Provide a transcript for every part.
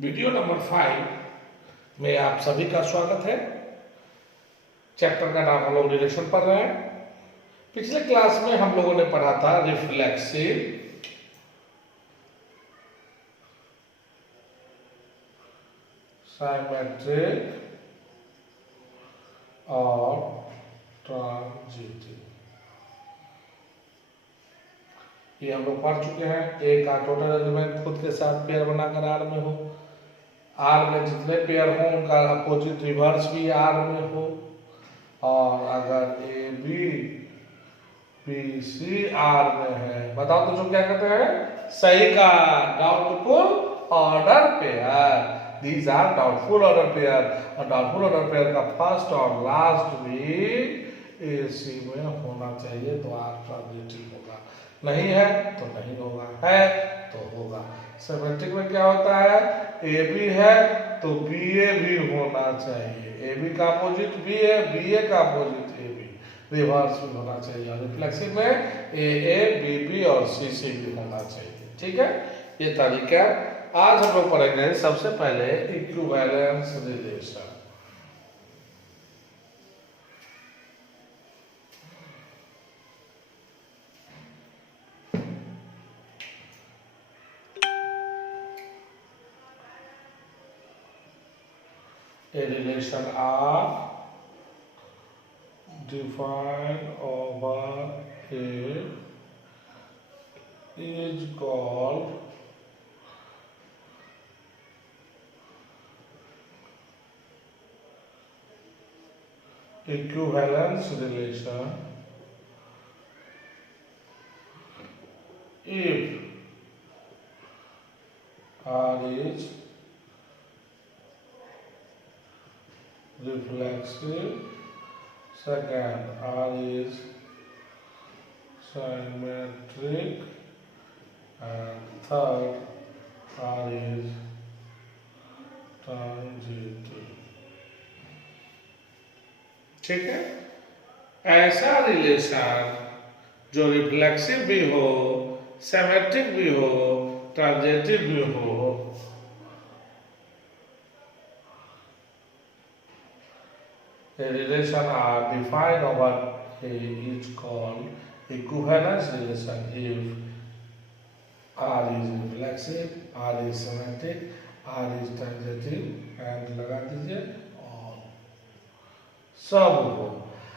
Video number 5 में आप सभी का स्वागत है। चैप्टर का नाम हम लोग रिलेशन पढ़ रहे हैं। पिछले क्लास में हम लोगों ने पढ़ा था रिफ्लेक्सिव, सिमेट्रिक और ट्रांजिटिव। ये हम लोग पढ़ चुके हैं। ए का टोटल एलिमेंट खुद के साथ पेयर बनाकर आर में हो, आर में जितने पेयर हो उनका अपोजिट रिवर्स भी आर में हो, और अगर ए बी सी आर में है, बताओ तो जो क्या कहते हैं, सही का doubtful order pair. These are doubtful order pair, और डाउटफुल ऑर्डर पेयर का फर्स्ट और लास्ट भी ए सी में होना चाहिए तो आर ट्रांजिटिव होगा। नहीं है तो नहीं होगा, है तो होगा। सिमेट्रिक में क्या होता है, ए बी है तो बी ए भी होना चाहिए, ए बी का अपोजिट बी ए, बी ए का अपोजिट ए बी, रिवर्स भी होना चाहिए। और रिफ्लेक्सिव में ए बी बी और सी सी भी होना चाहिए। ठीक है, ये तरीका आज हम लोग पढ़ेंगे। सबसे पहले equivalence relation. A relation R defined over A is called equivalence relation if R is reflexive, second R is symmetric, and third R is transitive। ठीक है, ऐसा रिलेशन जो रिफ्लेक्सिव भी हो, सिमेट्रिक भी हो, ट्रांजिटिव भी हो, a relation are defined over A is called equivalence relation if R is reflexive, R is symmetric, R is transitive, and लगा दीजिए और सब हो।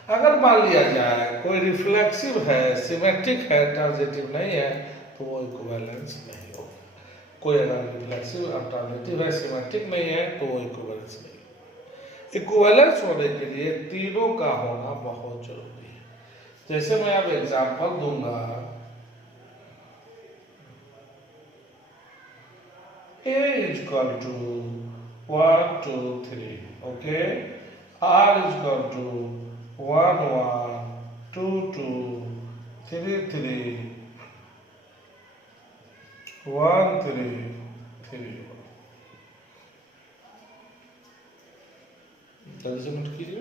अगर मान लिया जाए कोई रिफ्लेक्सिव है, सिमेट्रिक है, ट्रांजिटिव नहीं है, तो वो इक्विवेलेंस नहीं होगा। कोई अगर रिफ्लेक्सिव और ट्रांजिटिव है, सिमेट्रिक नहीं है, तो वो इक्विवेलेंस नहीं। इक्विवेलेंस होने के लिए तीनों का होना बहुत जरूरी है। जैसे मैं अब एग्जांपल दूंगा, A is equal to 1 2 3, okay, R is equal to 1 1 2 2 3 3 1 3 3। जल्दी से नोट कीजिए।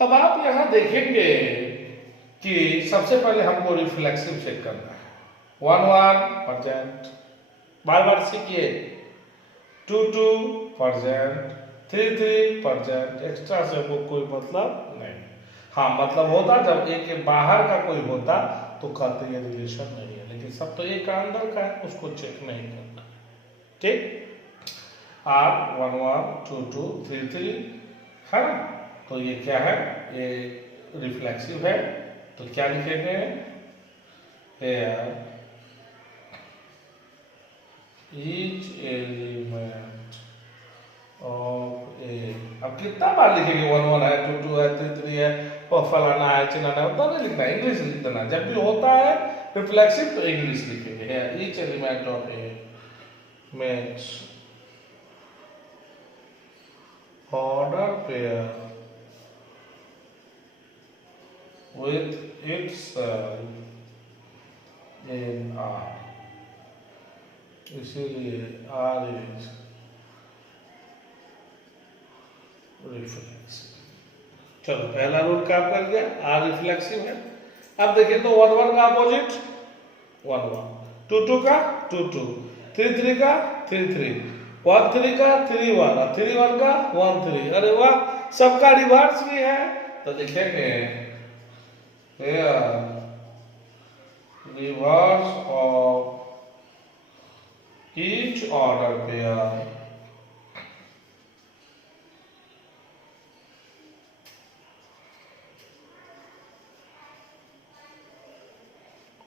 अब आप यहां देखेंगे कि सबसे पहले हमको रिफ्लेक्सिव चेक करना है। 1 1 परसेंट, बार बार सीखिए। 2 2 परसेंट, 3 3 परसेंट, एक्स्ट्रा से वो कोई मतलब नहीं। हाँ, मतलब होता जब एक के बाहर का कोई होता तो कहते ये रिलेशन नहीं है, लेकिन सब तो एक का अंदर का है, उसको चेक नहीं करना। ठीक, R 1 1 2 2 3 3 है ना, तो ये क्या है, ये रिफ्लेक्सिव है, तो क्या लिखेंगे, each element of A। अब कितना बार लिखेंगे, 1 1 है, 2 2 है, 3 3 है, और फलाना है, चिनाना है, उतना नहीं लिखना, इंग्लिश लिख देना। जब भी होता है रिफ्लेक्सिव तो इंग्लिश लिखेंगे। each element of A makes order pair with itself in R, इसीलिए R is रिफ्लेक्सिव। चलो, पहला रूल काम कर गया, R रिफ्लेक्सिव है। अब देखिए तो 1 1 का अपोजिट 1 1, 2 2 का 2 2, 3 3 का 3 3, 1 3 का 3 1 और 3 1 का 1 3। अरे वाह, सबका रिवर्स भी है। तो लिखेंगे reverse of each order pair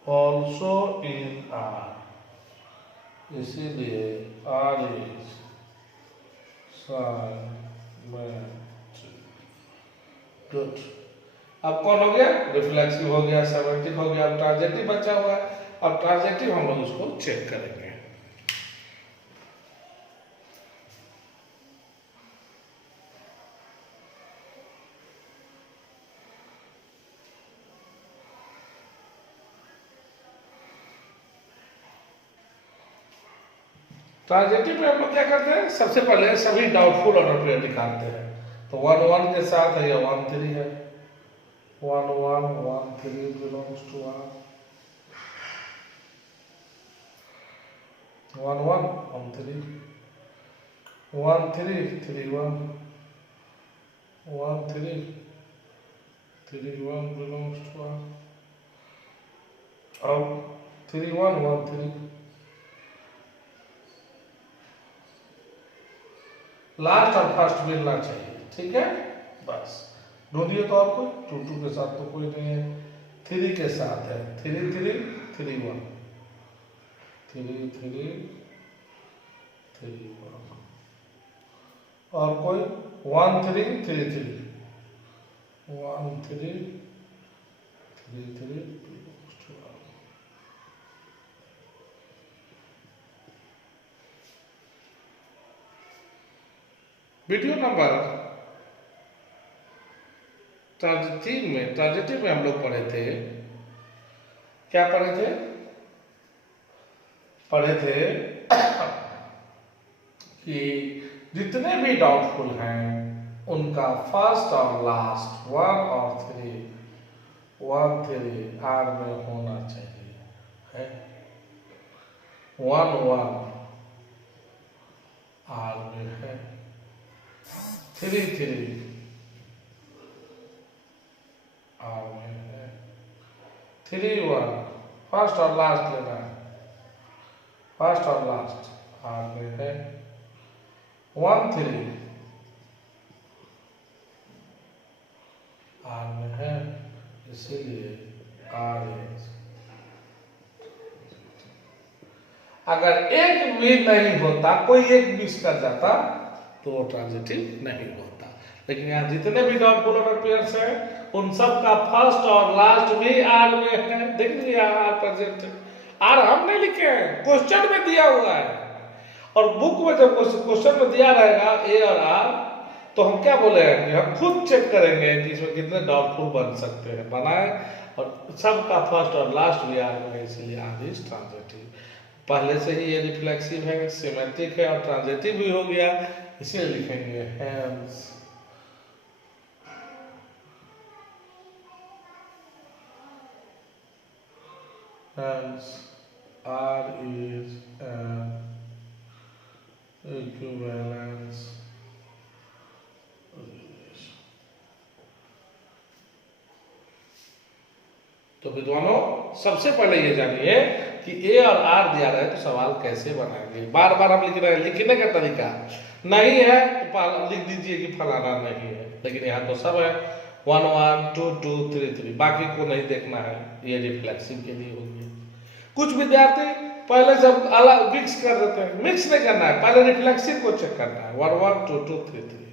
also in R, इसीलिए R is symmetric। गुड। अब कौन हो गया? रिफ्लेक्सिव हो गया, सिमेट्रिक हो गया। अब ट्रांजिटिव बचा हुआ है। अब ट्रांजिटिव हम लोग उसको चेक करेंगे। ट्रांजिटिव में हम लोग क्या करते हैं? सबसे पहले सभी डाउटफुल ऑर्डर पेयर निकालते हैं। तो 1 1 के साथ है, या 1 3 है। 1 1 1 3 belongs to R। 1 1 1 3 1 3 3 1 1 3 3 1 belongs to R। अब 3 1 1 3, लास्ट और फर्स्ट मिलना चाहिए। ठीक है, बस ढूंढिए। तो आपको 2 2 के साथ तो कोई नहीं है। 3 के साथ है 3 3 3 1, 3 3 3 1, और कोई 1 3 3 3 1 3 3 3। वीडियो नंबर ट्रांजिटिव में हम लोग पढ़े थे, क्या पढ़े थे? पढ़े थे कि जितने भी डाउटफुल हैं उनका फर्स्ट और लास्ट 1 और 3 1 3 R में होना चाहिए है। 1 1 R में है। 3 3 R में है। 3 1 फर्स्ट और लास्ट लेना है। फर्स्ट और लास्ट R में है। 1 3 R में है, इसीलिए R is। अगर एक भी नहीं होता, कोई एक मिस कर जाता तो वो ट्रांजिटिव नहीं होता। लेकिन यहाँ जितने भी डाउटफुल ऑर्डर पेयर्स हैं उन सब का फर्स्ट और लास्ट भी R में है। देख लीजिए R प्रेजेंट है। R हम नहीं लिखे हैं, क्वेश्चन में दिया हुआ है। और बुक में जब क्वेश्चन में दिया रहेगा A और R, तो हम क्या बोलेंगे? हम खुद चेक करेंगे कि इसमें कितने डाउटफुल बन सकते हैं। बनाए और सबका फर्स्ट और लास्ट भी R में है, इसीलिए R इज ट्रांजिटिव। पहले से ही ये रिफ्लेक्सिव है, सिमेट्रिक है और ट्रांजिटिव भी हो गया, इसलिए लिखेंगे hence R is an equivalence relation। तो विद्वानों, सबसे पहले ये जानिए कि A और R दिया रहा है तो सवाल कैसे बनाएंगे। बार बार हम लिख रहे हैं, लिखने का तरीका नहीं है तो लिख दीजिए कि फलाना नहीं है। लेकिन यहाँ तो सब है 1 1 2 2 3 3, बाकी को नहीं देखना है। ये रिफ्लेक्सिव के लिए हो गया। कुछ विद्यार्थी पहले जब अलग मिक्स कर देते हैं, मिक्स नहीं करना है, पहले रिफ्लेक्सिव को चेक करना है। 1 1 2 2 3 3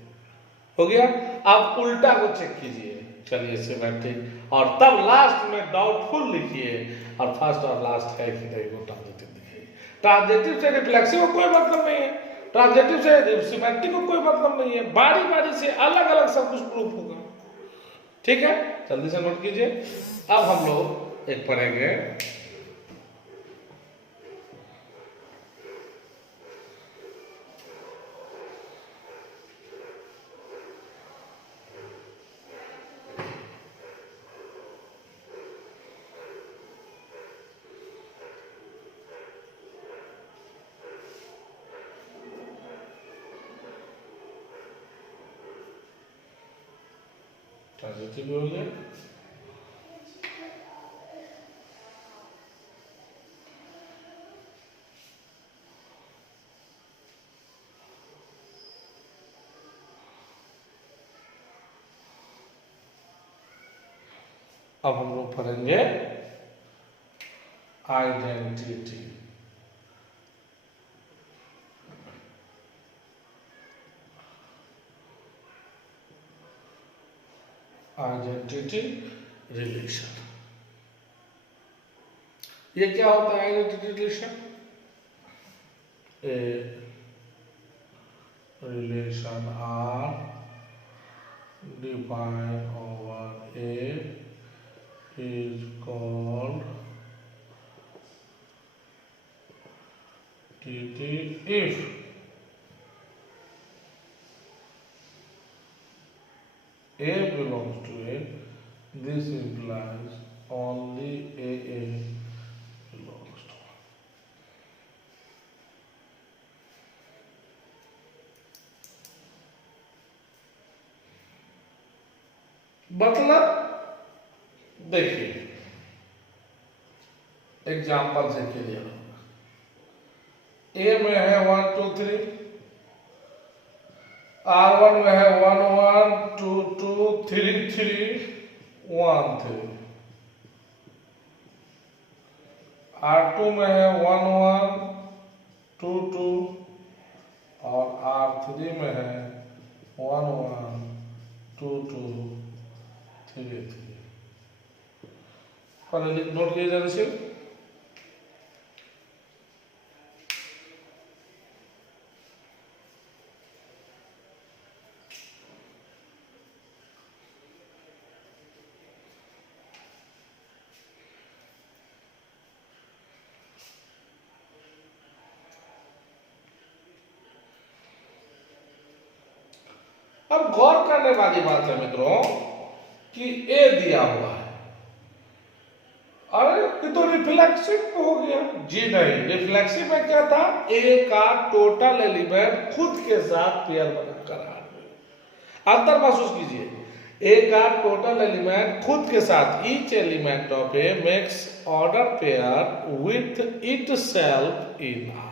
हो गया। अब उल्टा को चेक कीजिए, चलिए सिमेट्रिक, और तब लास्ट में डाउटफुल लिखिए और फर्स्ट और लास्ट है कि नहीं वो ट्रांजिटिव लिखिए। ट्रांजिटिव से रिफ्लेक्सिव को कोई मतलब नहीं है, ट्रांजिटिव से सिमेट्रिक को कोई मतलब नहीं है। बारी बारी से अलग अलग सब कुछ प्रूफ होगा। ठीक है, जल्दी से नोट कीजिए। अब हम लोग एक पढ़ेंगे ट्रांजिटिव भी हो गया। अब हम लोग पढ़ेंगे आइडेंटिटी। Identity relation. ये क्या होता है identity relation? A relation R defined over A is called TT if A belongs to A, this implies only AA belongs to A. मतलब देखिए एग्जाम्पल से क्लियर होगा। ए में है 1 2 3, R1 में है 1 1 2 2 3 3 1 3, R2 में है 1 1 2 2 और R3 में है 1 1 2 2 3 3। पहले नोट किया जाए से अब गौर करने वाली बात है मित्रों कि ए दिया हुआ है, अरे ये तो रिफ्लेक्सिव हो गया। जी नहीं, रिफ्लेक्सिव में क्या था? ए का टोटल एलिमेंट खुद के साथ पेयर बनाकर आ रहे। अंतर महसूस कीजिए, ए का टोटल एलिमेंट खुद के साथ, each element of A makes order pair with itself in are.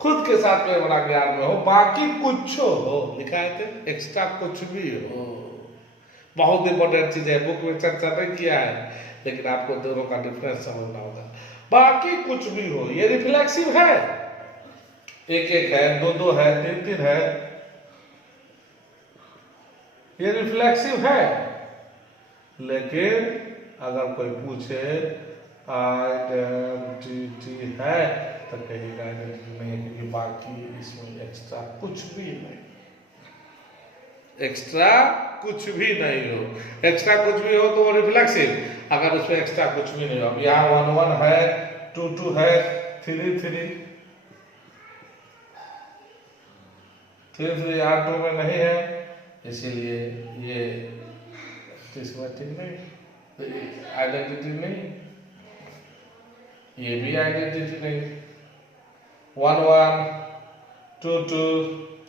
खुद के साथ पेयर बना के आर में हो, बाकी कुछ हो, लिखा है थे एक्स्ट्रा कुछ भी हो। बहुत इंपॉर्टेंट चीज है, बुक में चर्चा नहीं किया है लेकिन आपको दोनों का डिफरेंस समझना होगा। बाकी कुछ भी हो, ये रिफ्लेक्सिव है, एक एक है, दो दो है, तीन तीन है, ये रिफ्लेक्सिव है। लेकिन अगर कोई पूछे आइडेंटिटी है तो कहेगा आइडेंटिटी नहीं है, क्योंकि बाकी इसमें एक्स्ट्रा कुछ भी नहीं, एक्स्ट्रा कुछ भी नहीं हो। एक्स्ट्रा कुछ भी हो तो वो रिफ्लेक्सिव, अगर उसमें एक्स्ट्रा कुछ भी नहीं हो। अब यहाँ 1 1 है, 2 2 है, 3 3 3 R2 में नहीं है, इसीलिए ये सिस्टमैटिक नहीं, आइडेंटिटी नहीं, ये भी आइडेंटिटी नहीं। 1 1 2 2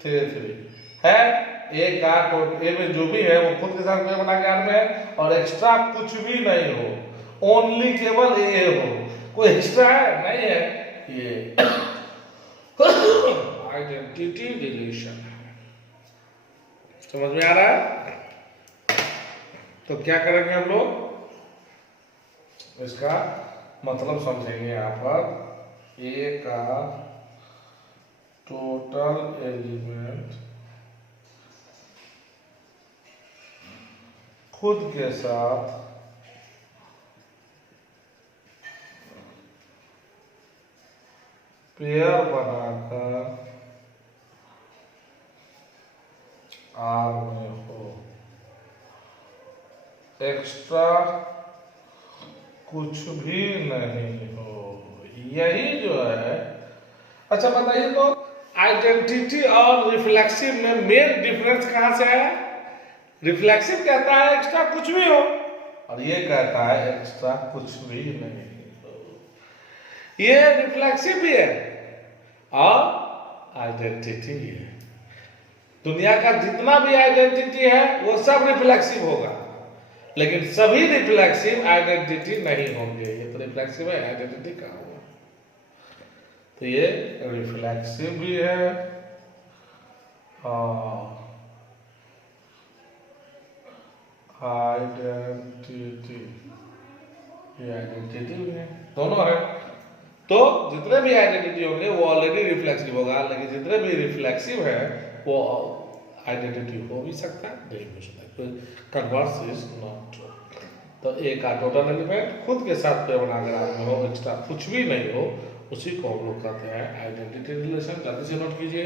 3 3 है, ए का टोटल ए में जो भी है वो खुद के साथ में बना के आर में है, और एक्स्ट्रा कुछ भी नहीं हो, ओनली केवल ए हो, कोई एक्स्ट्रा है नहीं है, ये आइडेंटिटी रिलेशन है। समझ में आ रहा है? तो क्या करेंगे हम लोग, इसका मतलब समझेंगे। यहाँ पर ए का टोटल एलिमेंट खुद के साथ पेयर बनाकर आर में हो, एक्स्ट्रा कुछ भी नहीं हो, यही जो है। अच्छा बताइए तो आइडेंटिटी और रिफ्लेक्सिव में मेन डिफरेंस कहां से आया? रिफ्लेक्सिव कहता है एक्स्ट्रा कुछ भी हो, और ये कहता है एक्स्ट्रा कुछ भी नहीं हो। ये रिफ्लेक्सिव भी है और आइडेंटिटी भी है, दुनिया का जितना भी आइडेंटिटी है वो सब रिफ्लेक्सिव होगा, लेकिन सभी रिफ्लेक्सिव आइडेंटिटी नहीं होंगे। ये तो रिफ्लेक्सिव है, आइडेंटिटी कहाँ होगा? तो ये रिफ्लेक्सिव भी है और आइडेंटिटी, ये आइडेंटिटी भी है, दोनों है। तो जितने भी आइडेंटिटी होंगे वो ऑलरेडी रिफ्लेक्सिव होगा, लेकिन जितने भी रिफ्लेक्सिव है वो आइडेंटिटी हो भी सकता है, नहीं हो सकता। Converse is not true. तो ए का टोटल एलिमेंट खुद के साथ कोई अगर हो, एक्स्ट्रा कुछ भी नहीं हो, उसी को हम लोग कहते हैं आइडेंटिटी रिलेशन। जल्दी से नोट कीजिए।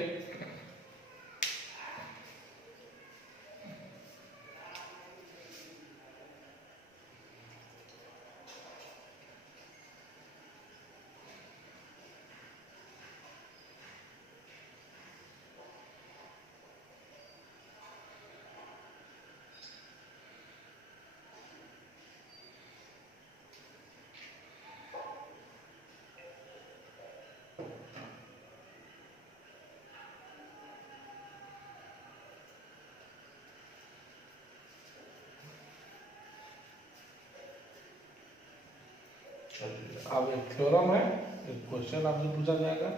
अब एक थ्योरम है, एक क्वेश्चन आपसे पूछा जाएगा।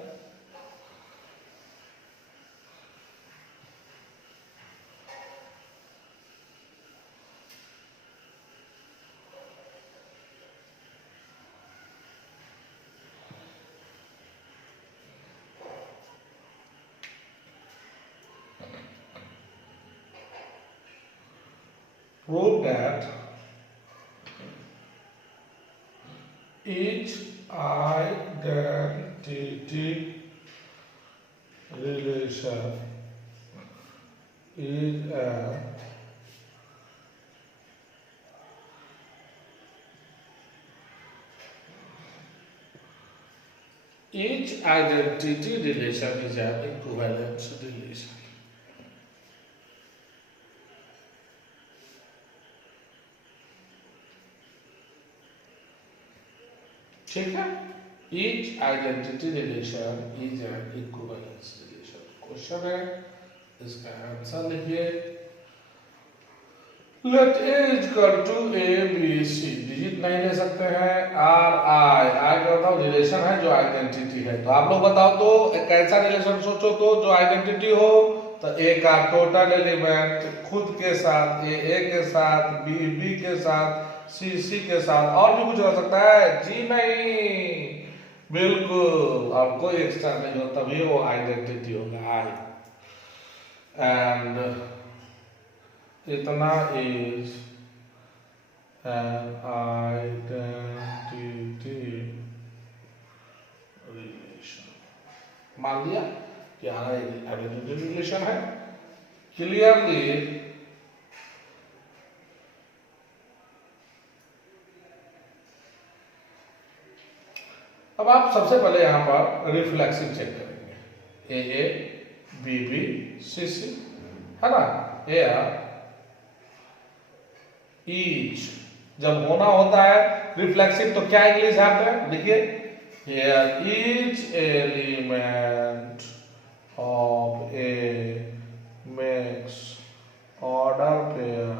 Prove that each identity relation is a each identity relation is an equivalence relation। ठीक है, each identity relation is an equivalence relation। Question है, इसका आंसर लिखिए। Let A is equal to A B C, digit नहीं ले सकते हैं। R I का मतलब रिलेशन है जो आइडेंटिटी है। तो आप लोग बताओ तो एक ऐसा रिलेशन सोचो तो जो आइडेंटिटी हो। तो A का टोटल एलिमेंट खुद के साथ, A के साथ, B के साथ, C के साथ, और भी कुछ हो सकता है? जी नहीं, बिल्कुल, और कोई एक्स्ट्रा नहीं हो, तभी वो आइडेंटिटी होगा I। एंड इतना इज एन आइडेंटिटी रिलेशन। मान लिया कि आइडेंटिटी रिलेशन है। क्लियरली अब आप सबसे पहले यहां पर रिफ्लेक्सिव चेक करेंगे। ए बी सी है ना। ईच जब होना होता है रिफ्लेक्सिव, तो क्या इंग्लिश आते हैं? देखिए, each element of A makes order pair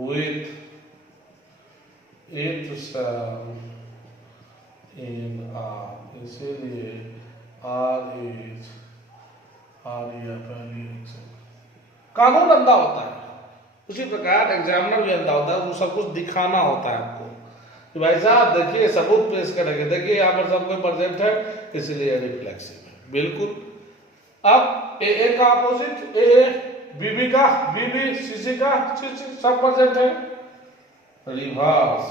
with itself in R, इसीलिए R is R या पहली कानून अंधा होता है, उसी प्रकार एग्जामिनर भी अंधा होता है, वो सब कुछ दिखाना होता है आपको कि भाई साहब देखिए, सबूत पेश करेंगे, देखिए यहाँ पर सब कोई प्रेजेंट है, इसीलिए रिफ्लेक्सिव है। बिल्कुल। अब ए का अपोजिट ए बी का, बी सी का, सी सब प्रेजेंट है। Reverse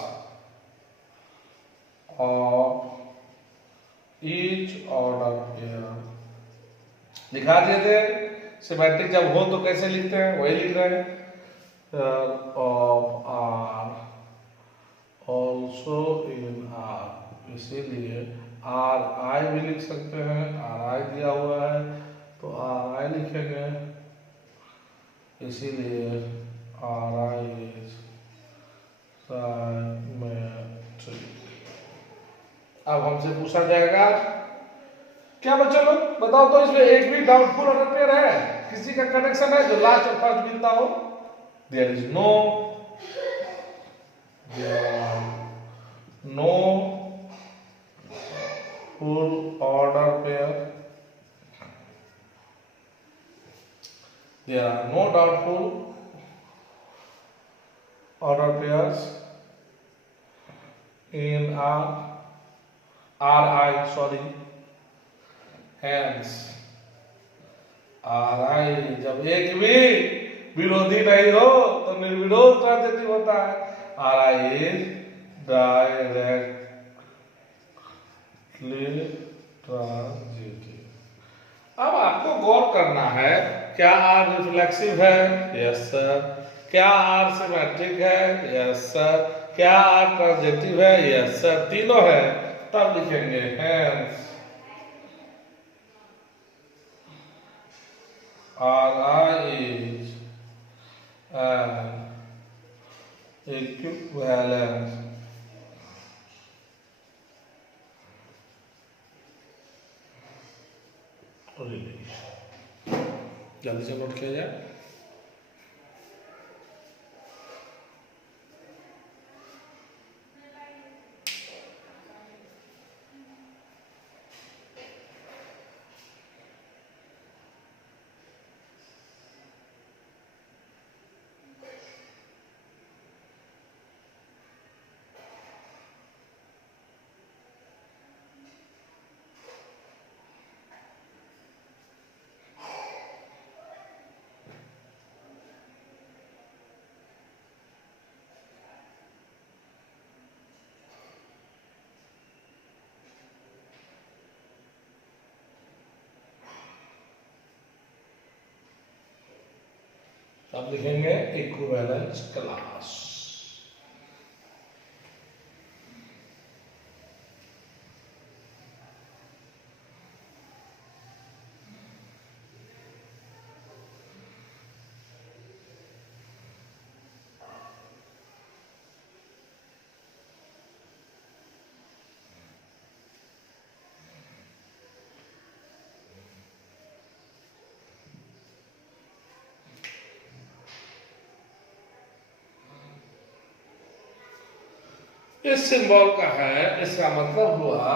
of each order pair दिखा दिए थे। सिमेट्रिक जब हो तो कैसे लिखते हैं, वही लिख रहे हैं। Of R also in R, इसीलिए आर आई भी लिख सकते हैं। आर आई दिया हुआ है तो आर आई लिखेंगे, इसीलिए आर आई इज सिमेट्रिक। अब हमसे पूछा जाएगा क्या बच्चों लोग बताओ तो, इसमें एक भी डाउटफुल ऑर्डर पेयर है? किसी का कनेक्शन है जो लास्ट और फर्स्ट मिलता हो? There is no full order pair, there are no doubtful order pairs in RI, sorry, hence RI जब एक भी विरोधी नहीं हो तो निर्विरोध ट्रांजिटिव होता है। RI is directly transitive. अब आपको गौर करना है, क्या R रिफ्लेक्सिव है? Yes sir. क्या R सिमेट्रिक है? Yes sir. क्या R ट्रांजिटिव है? Yes sir. तीनों है, तब लिखेंगे hence RI is an equivalent relation। जल्दी से नोट किया जाए। अब लिखेंगे इक्विवेलेंस क्लास। इस सिंबल का है, इसका मतलब हुआ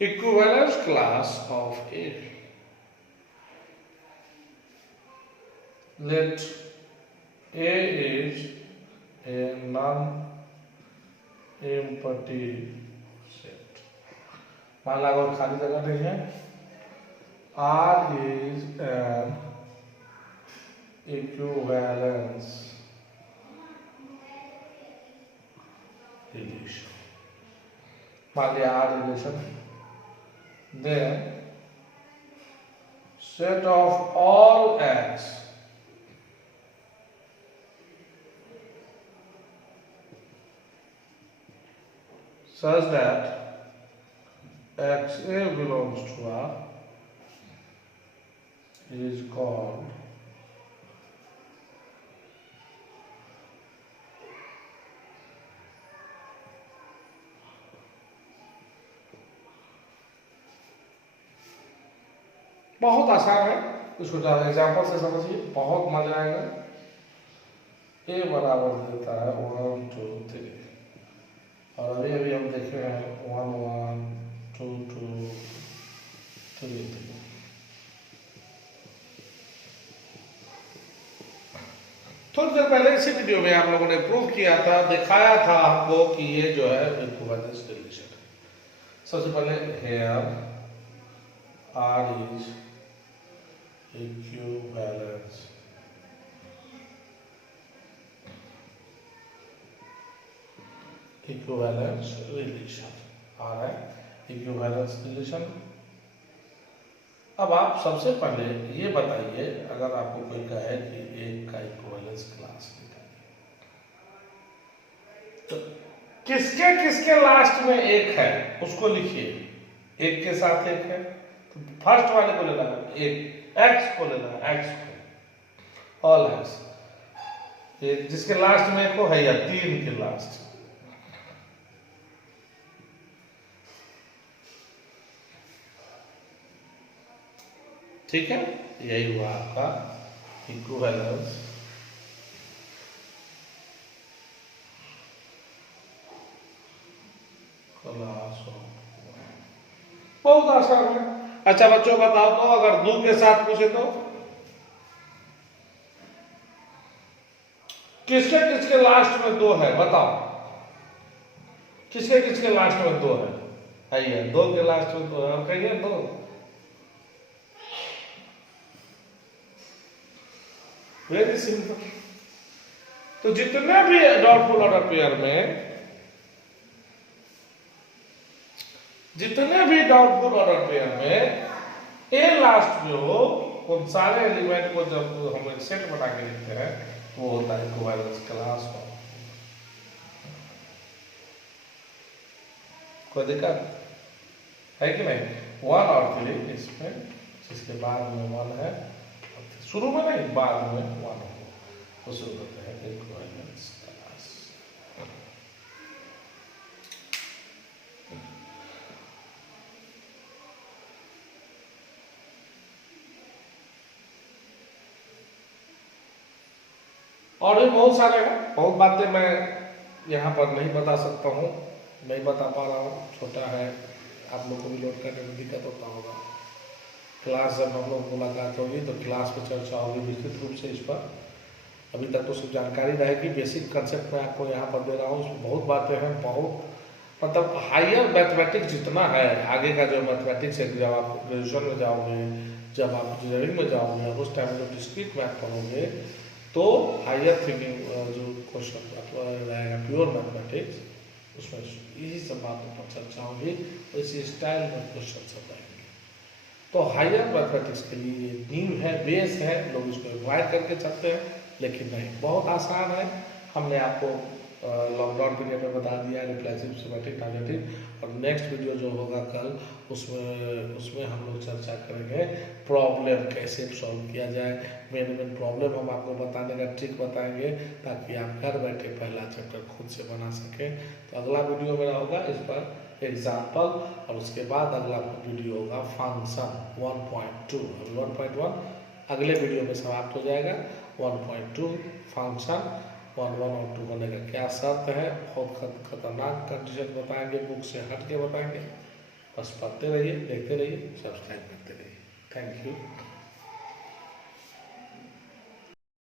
equivalence class of A. Let A is a non-empty set। मान लो अगर खाली जगह नहीं है, R is an equivalence relation। मान लिया R relation, then set of all X such that XA belongs to R is called बहुत आसान है, इसको एग्जाम्पल से समझिए, बहुत मजा आएगा। A बराबर देता है 1 2 3, और अभी अभी हम देख रहे हैं 1 1 2 2 3 3। थोड़ी देर पहले इसी वीडियो में आप लोगों ने प्रूव किया था, दिखाया था हमको कि ये जो है इक्विवेलेंस रिलेशन है। सबसे पहले here R is equivalence relation, R है इक्विवेलेंस रिलेशन। अब आप सबसे पहले ये बताइए, अगर आपको कोई कहे कि एक का इक्विवेलेंस क्लास निकालिए, तो किसके किसके लास्ट में एक है उसको लिखिए। एक के साथ एक है तो फर्स्ट वाले को लेना है, एक एक्स को लेना है, एक्स को। ऑल एक्स, ये जिसके लास्ट में को है या 3 के लास्ट। ठीक है, यही हुआ आपका इक्विवेलेंस क्लास ऑफ। बहुत आसान है। अच्छा बच्चों बताओ तो अगर 2 के साथ पूछे तो किसके किसके लास्ट में 2 है, बताओ किसके किसके लास्ट में 2 है? आइए 2 के लास्ट में 2 है, और कहिए 2। Very simple. तो जितने भी डाउटफुल ऑर्डर पेयर में, जितने भी डाउटफुल ऑर्डर पेयर में ए लास्ट में हो, उन सारे एलिमेंट को जब हम एक सेट बना के लिखते हैं वो होता है इक्विवेलेंस क्लास ऑफ। कोई दिक्कत है कि नहीं? 1 और 3 इसमें, जिसके बाद में 1 है, शुरू में नहीं बाद में 1 हो, उसे कहते हैं इक्विवेलेंस क्लास। और भी बहुत सारे हैं, बहुत बातें मैं यहाँ पर नहीं बता सकता हूँ, नहीं बता पा रहा हूँ, छोटा है, आप लोग को भी लोड करने में दिक्कत होता होगा। क्लास जब हम लोग मुलाकात होगी तो क्लास में चर्चा होगी विस्तृत रूप से इस पर। अभी तक तो सिर्फ जानकारी रहेगी, बेसिक कंसेप्ट मैं आपको यहाँ पर दे रहा हूँ, उसमें बहुत बातें हैं, बहुत मतलब हायर मैथमेटिक्स जितना है, आगे का जो मैथमेटिक्स है, जब आप ग्रेजुएशन में जाओगे, जब आप इंजीनियरिंग में जाओगे, उस टाइम में जो डिस्क्रीट मैथ पढ़ोगे तो हायर थिंकिंग जो क्वेश्चन रहेगा प्योर मैथमेटिक्स, उसमें यही सब बातों पर चर्चा होगी, इसी स्टाइल में क्वेश्चन सब रहेंगे। तो हायर मैथमेटिक्स के लिए नींव है, बेस है, लोग इसको अवॉइड करके चलते हैं, लेकिन नहीं, बहुत आसान है। हमने आपको लॉकडाउन पीरियड में बता दिया रिप्लेसिव सिमेट्रिक ट्रांजिटिव, और नेक्स्ट वीडियो जो होगा कल उसमें हम लोग चर्चा करेंगे प्रॉब्लम कैसे सॉल्व किया जाए। मेन प्रॉब्लम हम आपको बताने का ट्रिक बताएंगे ताकि आप घर बैठे पहला चैप्टर खुद से बना सकें। तो अगला वीडियो मेरा होगा इस पर एग्जाम्पल, और उसके बाद अगला वीडियो होगा फंक्शन 1.2। अभी 1.1 अगले वीडियो में समाप्त हो जाएगा। 1.2 फंक्शन 1, 1 और 2 होने का क्या शर्त है, बहुत खतरनाक कंडीशन बताएंगे, बुक से हट के बताएंगे। बस पढ़ते रहिए, देखते रहिए, सब्सक्राइब करते रहिए। Thank you.